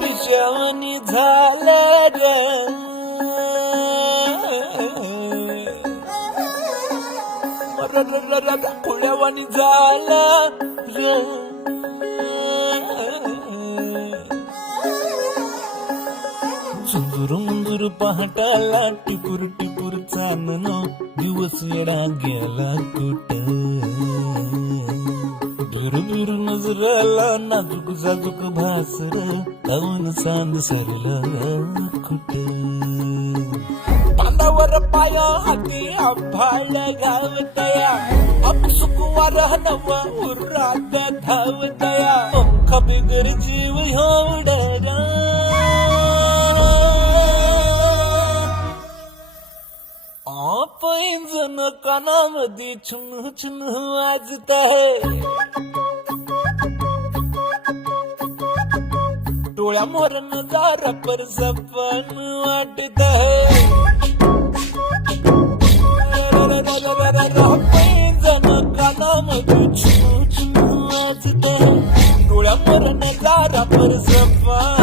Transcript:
पिशवणी झालं ग खुळ्यावानी झालं र झुंजूर मुंजूर पहाटाला टिपूर टिपूर चांदण दिवस येडा गेला कुठ बिर बिर नजराला नाजूक जाजूक भासर काऊन सांद सरला कुठ पांडावर पाया हाती आभाळ गावतया अपसुक वारह नव उरात धावतया पंख बिगर जीव होडरा पैंजण कानामध्ये छुन छुन वाजत आहे डोळ्यामोर नजारा पर सपन वाटत आहे पैंजण कानामध्ये छुन छुन वाजत आहे डोळ्यामोर नजारा पर सपन